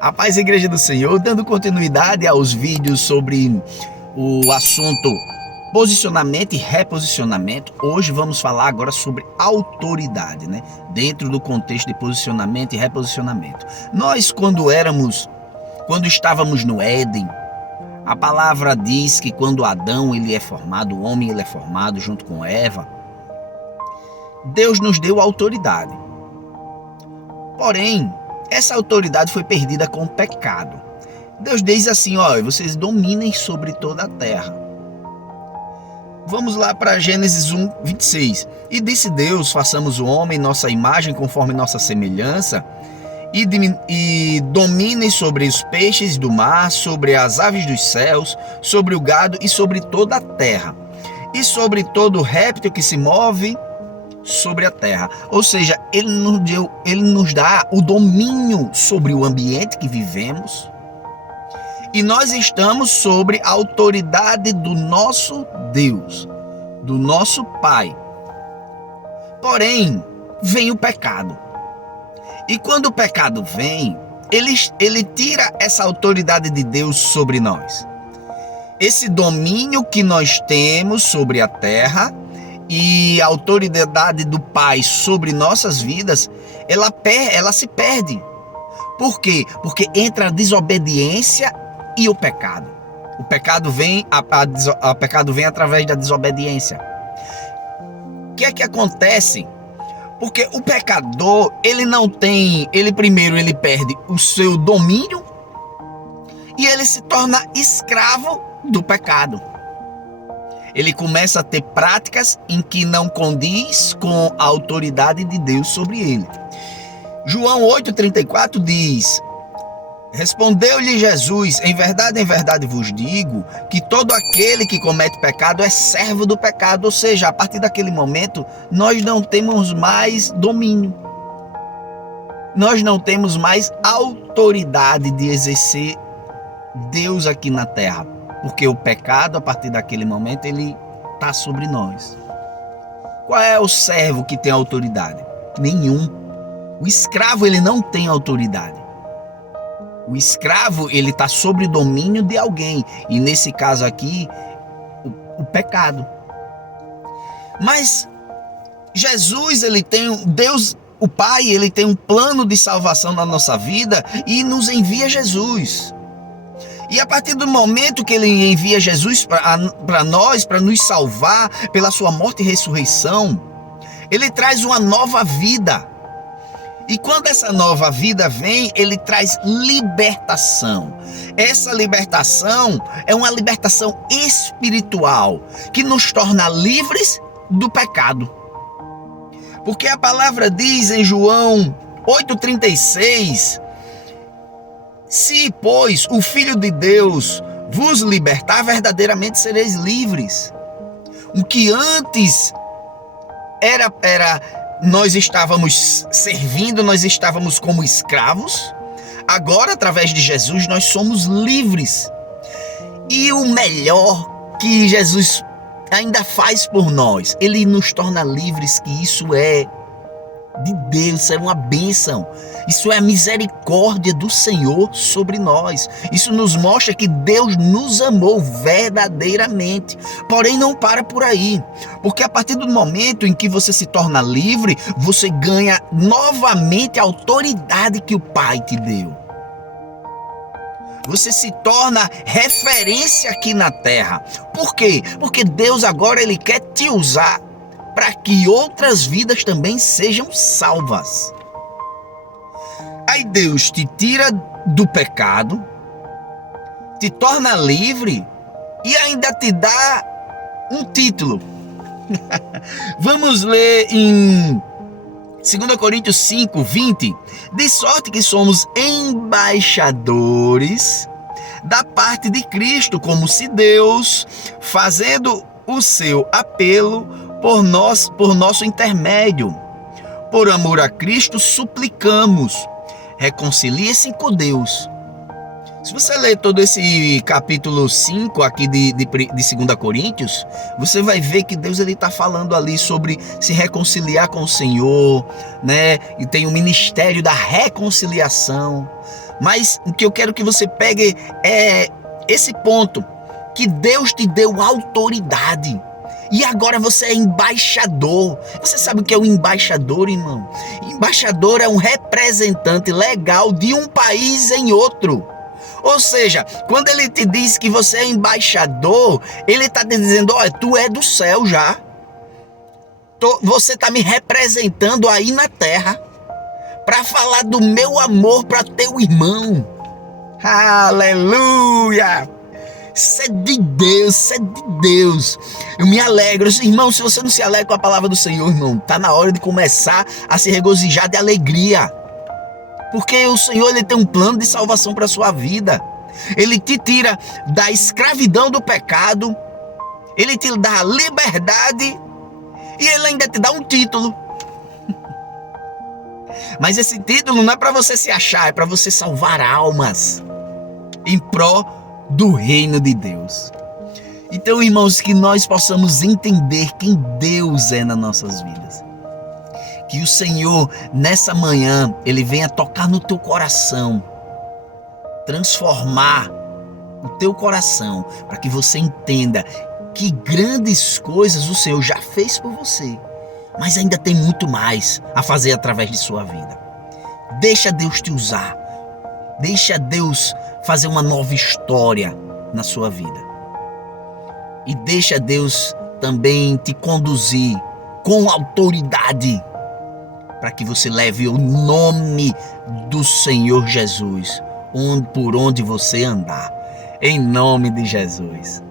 A paz, Igreja do Senhor, dando continuidade aos vídeos sobre o assunto posicionamento e reposicionamento. Hoje vamos falar agora sobre autoridade, né? Dentro do contexto de posicionamento e reposicionamento. Nós, quando estávamos no Éden, a palavra diz que quando Adão ele é formado, o homem ele é formado junto com Eva, Deus nos deu autoridade. Porém, essa autoridade foi perdida com o pecado. Deus diz assim, vocês dominem sobre toda a terra. Vamos lá para Gênesis 1, 26. E disse Deus, façamos o homem nossa imagem conforme nossa semelhança, e dominem sobre os peixes do mar, sobre as aves dos céus, sobre o gado e sobre toda a terra, e sobre todo réptil que se move sobre a terra. Ou seja, ele nos dá o domínio sobre o ambiente que vivemos, e nós estamos sobre a autoridade do nosso Deus, do nosso Pai. Porém, vem o pecado. E quando o pecado vem, ele tira essa autoridade de Deus sobre nós. Esse domínio que nós temos sobre a terra e a autoridade do Pai sobre nossas vidas, ela se perde. Por quê? Porque entra a desobediência e o pecado. O pecado vem, o pecado vem através da desobediência. O que é que acontece? Porque o pecador, ele primeiro perde o seu domínio e ele se torna escravo do pecado. Ele começa a ter práticas em que não condiz com a autoridade de Deus sobre ele. João 8,34 diz: respondeu-lhe Jesus, em verdade vos digo, que todo aquele que comete pecado é servo do pecado. Ou seja, a partir daquele momento, nós não temos mais domínio. Nós não temos mais autoridade de exercer Deus aqui na terra. Porque o pecado, a partir daquele momento, ele está sobre nós. Qual é o servo que tem autoridade? Nenhum. O escravo, ele não tem autoridade. O escravo, ele está sob o domínio de alguém. E nesse caso aqui, o pecado. Mas Jesus, Deus, o Pai, ele tem um plano de salvação na nossa vida e nos envia Jesus. E a partir do momento que ele envia Jesus para nós, para nos salvar pela sua morte e ressurreição, ele traz uma nova vida. E quando essa nova vida vem, ele traz libertação. Essa libertação é uma libertação espiritual, que nos torna livres do pecado. Porque a palavra diz em João 8,36, se, pois, o Filho de Deus vos libertar, verdadeiramente sereis livres. O que antes nós estávamos servindo, nós estávamos como escravos. Agora, através de Jesus, nós somos livres. E o melhor que Jesus ainda faz por nós, ele nos torna livres, que isso é de Deus, isso é uma bênção. Isso é a misericórdia do Senhor sobre nós. Isso nos mostra que Deus nos amou verdadeiramente. Porém, não para por aí. Porque a partir do momento em que você se torna livre, você ganha novamente a autoridade que o Pai te deu. Você se torna referência aqui na terra. Por quê? Porque Deus agora ele quer te usar para que outras vidas também sejam salvas. Aí Deus te tira do pecado, te torna livre e ainda te dá um título. Vamos ler em 2 Coríntios 5, 20. De sorte que somos embaixadores da parte de Cristo, como se Deus, fazendo o seu apelo por nosso intermédio. Por amor a Cristo, suplicamos, reconcilie-se com Deus. Se você ler todo esse capítulo 5 aqui de 2 Coríntios, você vai ver que Deus está falando ali sobre se reconciliar com o Senhor, né? E tem o ministério da reconciliação. Mas o que eu quero que você pegue é esse ponto, que Deus te deu autoridade. E agora você é embaixador. Você sabe o que é um embaixador, irmão? Embaixador é um representante legal de um país em outro. Ou seja, quando ele te diz que você é embaixador, ele está te dizendo, olha, tu é do céu já. Você está me representando aí na terra para falar do meu amor para teu irmão. Aleluia! Isso é de Deus, isso é de Deus. Eu me alegro. Irmão, se você não se alegra com a palavra do Senhor, irmão, tá na hora de começar a se regozijar de alegria. Porque o Senhor, ele tem um plano de salvação para a sua vida. Ele te tira da escravidão do pecado. Ele te dá liberdade. E ele ainda te dá um título. Mas esse título não é para você se achar, é para você salvar almas em pró do reino de Deus. Então, irmãos, que nós possamos entender quem Deus é nas nossas vidas. Que o Senhor, nessa manhã, Ele venha tocar no teu coração, transformar o teu coração, para que você entenda que grandes coisas o Senhor já fez por você, mas ainda tem muito mais a fazer através de sua vida. Deixa Deus te usar. Deixa Deus fazer uma nova história na sua vida. E deixa Deus também te conduzir com autoridade para que você leve o nome do Senhor Jesus por onde você andar. Em nome de Jesus.